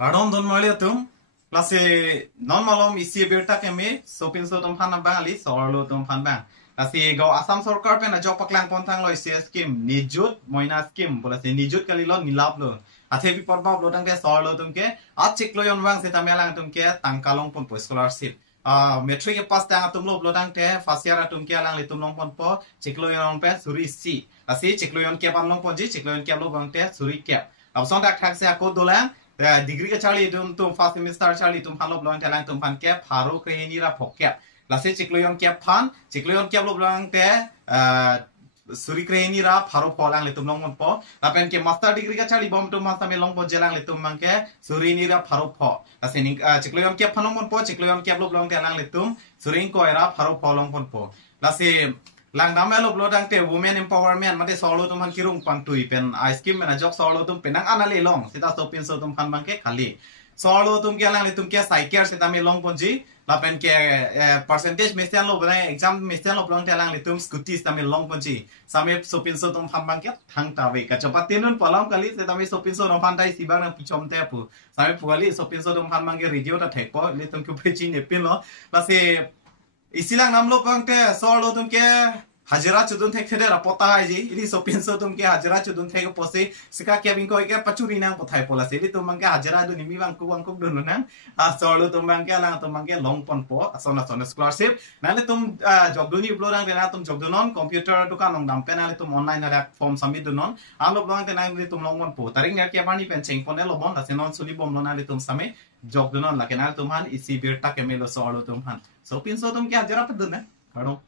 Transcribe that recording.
Pardon don malia tum. Lasi non malom isi berta kemi sopin so tum pan bang ali sorlo tum pan bang. Lasi go Assam Sarkar pen a job paklang pontang lo isi scheme Nijut Moina scheme bola si Nijut kali lo nilap lo. Athe pi porba lo tang ke sorlo tum ke achik lo yon bang seta melang tum ke tangkalong pon po scholarship. Metric ke pas tang tum lo tang te fasiara tum ke alang li tum long pon po ciklo yon pe suri si. Lasi ciklo yon ke pan long pon ji ciklo yon ke lo bang te suri ke. Ab song tak thak se ako dolang degree ke Charlie tum first semester Charlie tum hanlo blong telang tum pan ke pharu kreni ra phokya lase cikloyon ke phan cikloyon ke lo blong te suri kreni ra pharu pholang le tum long mon po apen ke master degree ke Charlie bom tum master me long po jelang le tum mang ke suri ni ra pharu pho lase ning cikloyon ke phanom mon po cikloyon ke lo blong telang le tum suri ko era pharu pholong pon po lase lang damelo blodang te women empowerment mate solo tum han kirung pangtui pen ice cream mena jok solo tum penang anale long sita sopin so tum han bangke khali solo tum ke lang le tum ke psychiater sita me long ponji lapen ke percentage mestian lo bana exam mestian lo blong te lang le tum scooty sita me long ponji same sopin so tum han bangke thang ta ve ka chapatinun palam kali sita me sopin so rom pandai sibang na pichom te pu same puali sopin so tum han bangke radio ta thekpo le tum ku pechi ne pin lo lase isilang namlo pangte solo tum ke hajira chudun thek thede rapota haji ini sopin so tum ke hajira chudun thek pose sika ke bin ko ke pachuri nang pothai pola se tum mangke hajira du nimi bang ku dun nang solo tum mangke lang tum mangke long pon po asona scholarship nale tum jobduni blorang de na tum jobdunon computer dukan nong dam penale tum online na form submit dunon alo blorang te nang tum long pon po taring ke bani pen cheng pon lo bon asenon suli bom lo nale tum same job dunon la kenal tum han isi birta ke melo solo tum han sopin so tum ke hajira pedun na karo